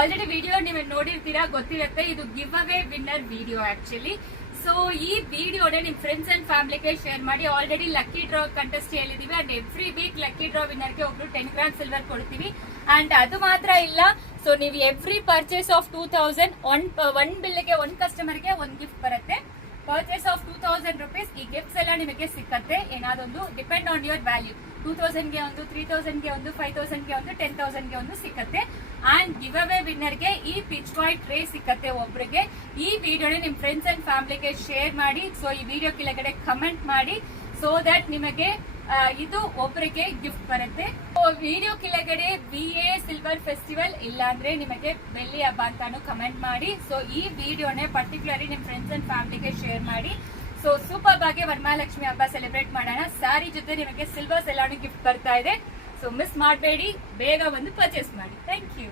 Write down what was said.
Already video ನೀವು ನೋಡಿರ್ತೀರಾ, ಗೊತ್ತಿರುತ್ತೆ. ಇದು give away winner video actually. So ಈ ವಿಡಿಯೋನ ನಿಮ್ ಫ್ರೆಂಡ್ಸ್ ಅಂಡ್ ಫ್ಯಾಮಿಲಿಗೆ ಶೇರ್ ಮಾಡಿ. ಆಲ್ರೆಡಿ ಲಕ್ಕಿ ಡ್ರಾ ಕಂಟೆಸ್ಟ್ ಹೇಳಿದೀವಿ and every week lucky draw ವಿನ್ನರ್ಗೆ ಒಬ್ರು 10 ಗ್ರಾಮ್ ಸಿಲ್ವರ್ ಕೊಡ್ತೀವಿ. ಅಂಡ್ ಅದು ಮಾತ್ರ ಇಲ್ಲ, ಸೊ ನೀವು ಎವ್ರಿ ಪರ್ಚೇಸ್ ಆಫ್ 2000 ಒನ್ ಬಿಲ್ಗೆ ಒನ್ ಕಸ್ಟಮರ್ಗೆ ಒಂದು ಗಿಫ್ಟ್ ಬರುತ್ತೆ. ಪರ್ಚೇಸ್ ಆಫ್ 2000 rupees ಈ ಗಿಫ್ಟ್ಸ್ ಎಲ್ಲ ನಿಮಗೆ ಸಿಕ್ಕತ್ತೆ. ಏನಾದೊಂದು ಡಿಪೆಂಡ್ ಆನ್ ಯುವರ್ ವ್ಯಾಲ್ಯೂ. 2000ಗೆ ಒಂದು, 3000ಗೆ ಒಂದು, 5000ಗೆ ಒಂದು, 10,000ಗೆ ಒಂದು ಸಿಕ್ಕತ್ತೆ. ಅಂಡ್ ಗಿವ್ ಅವೇ ವಿನ್ನರ್ಗೆ ಈ ಪಿಚ್ ವಾಯ್ಟ್ ಟ್ರೇ ಸಿಕ್ಕತ್ತೆ ಒಬ್ರಿಗೆ. ಈ ವಿಡಿಯೋನ ನಿಮ್ ಫ್ರೆಂಡ್ಸ್ ಅಂಡ್ ಫ್ಯಾಮಿಲಿಗೆ ಶೇರ್ ಮಾಡಿ. ಸೊ ಈ ವಿಡಿಯೋ ಕೆಳಗಡೆ ಕಮೆಂಟ್ ಮಾಡಿ, ಸೊ ದಟ್ ನಿಮಗೆ ಇದು ಒಬ್ಬರಿಗೆ ಗಿಫ್ಟ್ ಬರುತ್ತೆ. ವಿಡಿಯೋ ಕೆಳಗಡೆ VA ಸಿಲ್ವರ್ ಫೆಸ್ಟಿವಲ್ ಇಲ್ಲ ಅಂದ್ರೆ ನಿಮಗೆ ಬೆಳ್ಳಿ ಹಬ್ಬ ಅಂತಾನು ಕಮೆಂಟ್ ಮಾಡಿ. ಸೊ ಈ ವಿಡಿಯೋನೇ ಪರ್ಟಿಕ್ಯುಲರ್ಲಿ ನಿಮ್ ಫ್ರೆಂಡ್ಸ್ ಅಂಡ್ ಫ್ಯಾಮಿಲಿಗೆ ಶೇರ್ ಮಾಡಿ. ಸೊ ಸೂಪರ್ ಆಗಿ ವರಮಹಾಲಕ್ಷ್ಮಿ ಹಬ್ಬ ಸೆಲೆಬ್ರೇಟ್ ಮಾಡೋಣ. ಸ್ಯಾರಿ ಜೊತೆ ನಿಮಗೆ ಸಿಲ್ವರ್ ಸೆಲಾನು ಗಿಫ್ಟ್ ಬರ್ತಾ ಇದೆ. ಸೊ ಮಿಸ್ ಮಾಡಬೇಡಿ, ಬೇಗ ಒಂದು ಪರ್ಚೇಸ್ ಮಾಡಿ. Thank you.